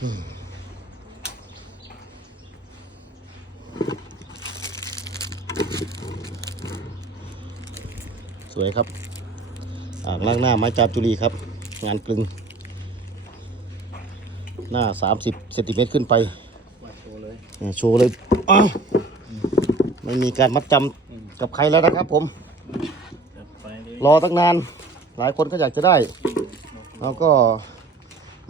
สวยครับอ่างล่างหน้าไม้จามจุลีครับ งานกลึง หน้า 30เซนติเมตรขึ้นไปมาโชว์เลยเนี่ยโชว์เลยอ้าวไม่มีการมัดจำกับใครแล้วนะครับผมจัดไปดิรอตั้งนาน หลายคนก็อยากจะได้ แล้วก็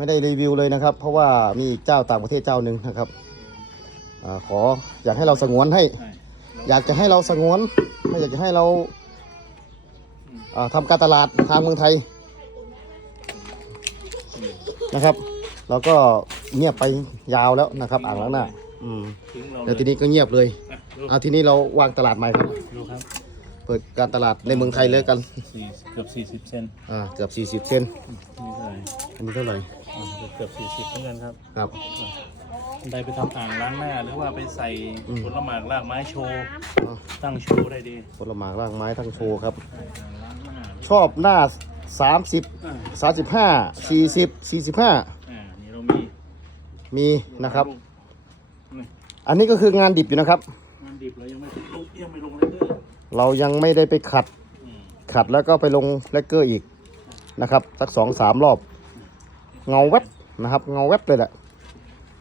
ไม่ได้รีวิวเลยนะครับ เพราะว่ามีอีกเจ้าต่างประเทศเจ้าหนึ่งนะครับอาขออยากให้เราสงวนให้ใช่อยากจะให้เราสงวนไม่อยากจะให้เราอ่าทำการตลาดทางเมืองไทยนะครับ เราก็เงียบไปยาวแล้วนะครับอ่างล้างหน้าอืมทิ้งเราแล้วเลทียนี้ก็เงียบเลยอะดูเอาทีนี้เราวางตลาดใหม่ครับดูครับเปิดการตลาดในเมืองไทยเลยกันสี่เกือบสี่สิบเซนอ่าเกือบ40เซนนี่เท่าไหร่อันนี้เท่าไหร่อะเกือบสี่สิบเหมือนกันครับครับได้ไปทำอ่างล้างหน้า หรือว่าไปใส่อืมผลหมากรากไม้โชว์อ่าตั้งโชว์ได้ดีผลหมากรากไม้ทั้งโชว์ครับใช่อ่างล้างหน้าชอบหน้า 30 อ่า35 40 45 อ่านี่เรามีมีนะครับ นี่อันนี้ก็คืองานดิบอยู่นะครับ งานดิบเรายังไม่ลงยังไม่ลง เลยเด้อเรายังไม่ได้ไปขัดอืมขัดแล้วก็ไปลงแลกเกอร์อีกนะครับสักสองสามรอบ เงาแวบนะครับ เงาแวบเลยแหละ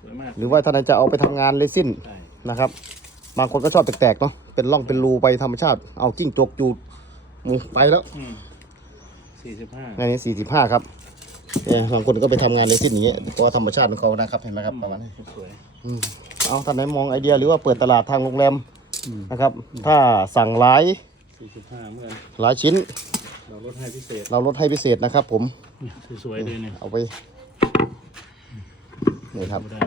สวยมากหรือว่าท่านจะเอาไปทำงานเลซินใช่นะครับ บางคนก็ชอบแตกๆเนาะเป็นร่องเป็นรูไปธรรมชาติ เอาจิ้งจกจูดหมูไปแล้วอืมสี่สิบห้าในนี้สี่สิบห้าครับเนี่ยบางคนก็ไปทำงานเลซินอย่างเงี้ยเพราะว่าธรรมชาติของเขานะครับเห็นไหมครับประมาณนี้สวย อืมเอาท่านไหนมองไอเดียหรือว่าเปิดตลาดทางโรงแรม นะครับ ถ้าสั่งหลายสี่สิบห้าเหมือนหลายชิ้น เราลดให้พิเศษเราลดให้พิเศษนะครับ ผมเนี่ยสวยๆเลยเนี่ยเอาไปนี่ครับดูได้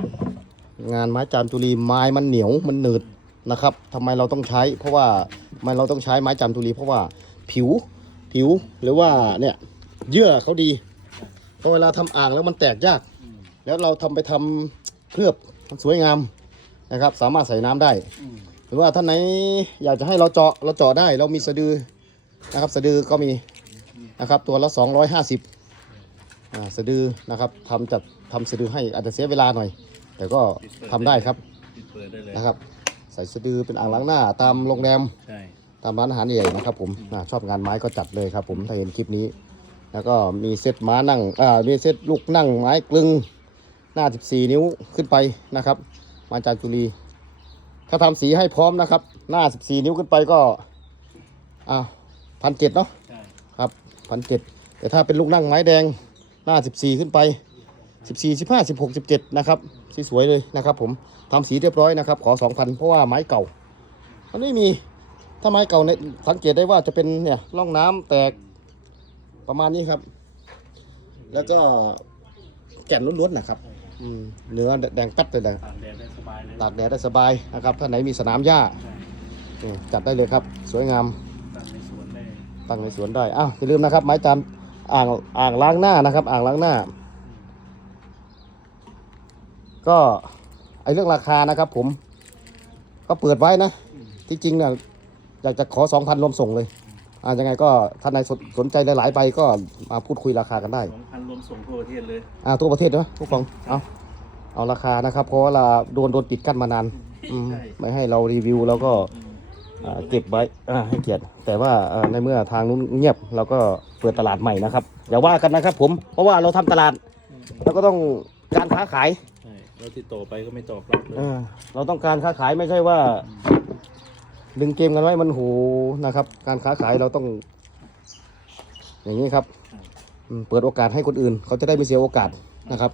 งานไม้จามจุลีไม้มันเหนียวมันหนืดนะครับทำไมเราต้องใช้ เพราะว่าทำไมเราต้องใช้ไม้จามจุลีเพราะว่าผิวผิวหรือว่าเนี่ยเยื่อเขาดีพอเวลาทำอ่างแล้วมันแตกยากอืมแล้วเราทำไปทำเคลือบมันสวยงามนะครับ สามารถใส่น้ำได้ อืมห รือว่าท่านไหนอยากจะให้เราเจาะเราเจาะได้เรามีสะดือนะครับ สะดือก็มีนะครับ ตัวละ 250อ่าสะดือนะครับทำจัดทำสะดือให้อาจจะเสียเวลาหน่อย แต่ก็ทำได้ครับปิดเปิดได้เลยนะครับ ใส่สะดือเป็นอ่างล้างหน้า ตามโรงแรม ใช่ตามร้านอาหารใหญ่ๆนะครับผมอ่าชอบงานไม้ก็จัดเลยครับผมถ้าเห็นคลิปนี้ แล้วก็มีเซตม้านั่งอ่ามีเซตลูกนั่งไม้กลึงหน้า 14 นิ้วขึ้นไปนะครับ มาจากจุลี ถ้าทำสีให้พร้อมนะครับ หน้า 14 นิ้วขึ้นไปก็อ่าพันเจ็ดเนาะใช่ครับพันเจ็ดแต่ถ้าเป็นลูกนั่งไม้แดงหน้า 14 ขึ้นไป 14 15 16 17 นะครับสีสวยเลยนะครับ ผมทำสีเรียบร้อยนะครับ ขอ 2,000 เพราะว่าไม้เก่ามันไม่มีถ้าไม้เก่าเนี่ยสังเกตได้ว่าจะเป็นเนี่ยร่องน้ำแตกประมาณนี้ครับ แล้วก็แก่นล้วนๆนะครับ อืมเนื้อแดงกัดเลยนะตากแดดได้สบายเลยตากแดดได้สบายนะครับถ้าไหนมีสนามหญ้าใช่อืมจัดได้เลยครับ สวยงามตั้งในสวนได้ตั้งในสวนได้อ้าวอย่าลืมนะครับไม้จานอ่างอ่างล้างหน้านะครับ อ่างล้างหน้า ก็ไอเรื่องราคานะครับ ผม ก็เปิดไว้นะที่จริงเนี่ยอยากจะขอสองพันรวมส่งเลย อ่ายังไงก็ท่านใดสนสนใจหลายๆใบก็มาพูดคุยราคากันได้ สองพันรวมส่งทั่วประเทศเลย อ่าทั่วประเทศนะผู้กองเอาเอาราคานะครับ เพราะว่าเราโดนโดนปิดกั้นมานานอืมใช่ ไม่ให้เรารีวิวแล้วก็อืมอ่าเก็บไว้อ่าให้เกียรติแต่ว่าอ่าในเมื่อทางนู้นเงียบเราก็เปิดตลาดใหม่นะครับอย่าว่ากันนะครับ ผมเพราะว่าเราทำตลาดเราก็ต้องการค้าขาย ใช่แล้วติดต่อไปก็ไม่ตอบรับเลย เออเราต้องการค้าขายไม่ใช่ว่า ดึงเกมกันไว้มันโหนะครับ การค้าขายเราต้อง อย่างนี้ครับอืมเปิดโอกาสให้คนอื่น เขาจะได้ไม่เสียโอกาสนะครับ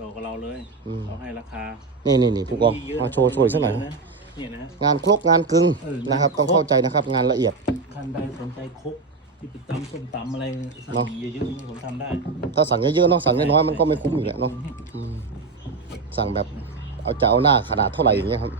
ต่อกับเราเลยอืมเราให้ราคานี่นี่นี่ผู้กองเยะมาโชว์ช่วยสักหน่อยเะเนี่ยนะ งานครกงานกึ่งเออ นะครับ ต้องครบเข้าใจนะครับ งานละเอียดท่านใดสนใจครกที่ไปตำส้มตำอะไรสั่งเนาะเยอะๆนี่ผมทำได้ ถ้าสั่งเยอะๆเนาะสั่งน้อยๆมันก็ไม่คุ้มอยู่แหละเนาะอืมสั่งแบบเอาจะเอาหน้าขนาดเท่าไหร่อย่างเงี้ยครับ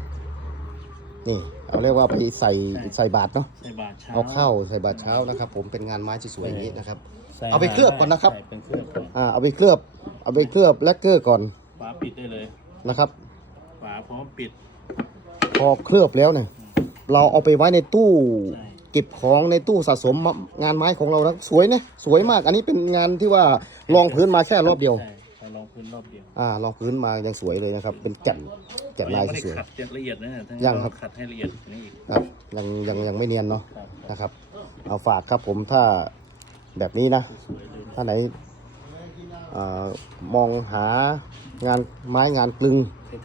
นี่เอาเรียกว่าไปใส่ใส่บาทเนาะใส่บาทเช้าเอาเข้าใส่บาทเช้านะครับ ผมเป็นงานไม้ที่สวยอย่างนี้นะครับ ใส่เอาไปเคลือบก่อนนะครับใช่เป็นเคลือบก่อนอ่าเอาไปเคลือบเอาไปเคลือบแลกเกอร์ก่อนฝาปิดได้เลยนะครับ ฝาพร้อมปิด พอเคลือบแล้วเนี่ยเราเอาไปไว้ในตู้ใช่ เก็บของในตู้สะสมงานไม้ของเรานะสวยนะสวยมาก อันนี้เป็นงานที่ว่าลองพื้นมาแค่รอบเดียว ใช่เรา ลองพื้นรอบเดียวอ่ารองพื้นมายังสวยเลยนะครับ เป็นแก่นแก่นลายไม่ได้สวย ขัดละเอียดนะถ้ายังครับ ขัดให้ละเอียดกว่านี่อีกๆครับยังยังยังไม่เนียนเนาะครับนะครับ เอาฝากครับผมถ้าแบบนี้นะ สวยเลยถ้าไหนเอ่อมองหางานไม้งานกลึง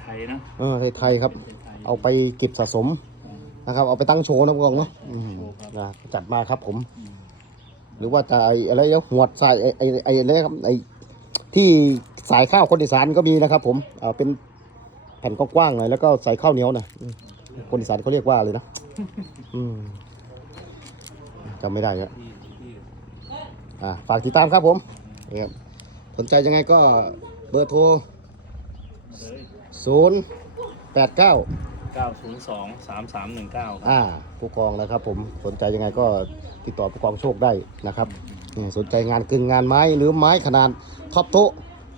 ไทยๆนะเออไทยๆครับไทยๆเอาไปเก็บสะสมนะครับ เอาไปตั้งโชว์นะพวกองเนาะอืมโชว์ครับนะจัดมาครับผม อืมหรือว่าจะไอ้อะไรนะหวดสายไอ้ไอ้ไอ้อะไรนะครับไอ้ที่ สายข้าวคนอีสานก็มีนะครับ ผมเอาเป็นแผ่นกว้างๆหน่อยแล้วก็ใส่ข้าวเหนียวหน่อยอืมคนอีสานเขาเรียกว่าเลยนะอืมจำไม่ได้ครับที่ที่อ่าฝากติดตามครับผมนี่ครับสนใจยังไงก็เบอร์โทรเลย0 8 9 902 3319 อ่าผู้กองนะครับ ผมสนใจยังไงก็ติดต่อผู้กองโชคได้นะครับนี่สนใจงานกึ่งงานไม้หรือไม้ขนาดท็อปโต๊ะ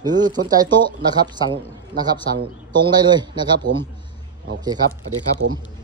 หรือสนใจโต๊ะนะครับสั่งนะครับสั่งตรงได้เลยนะครับผม โอเคครับสวัสดีครับผม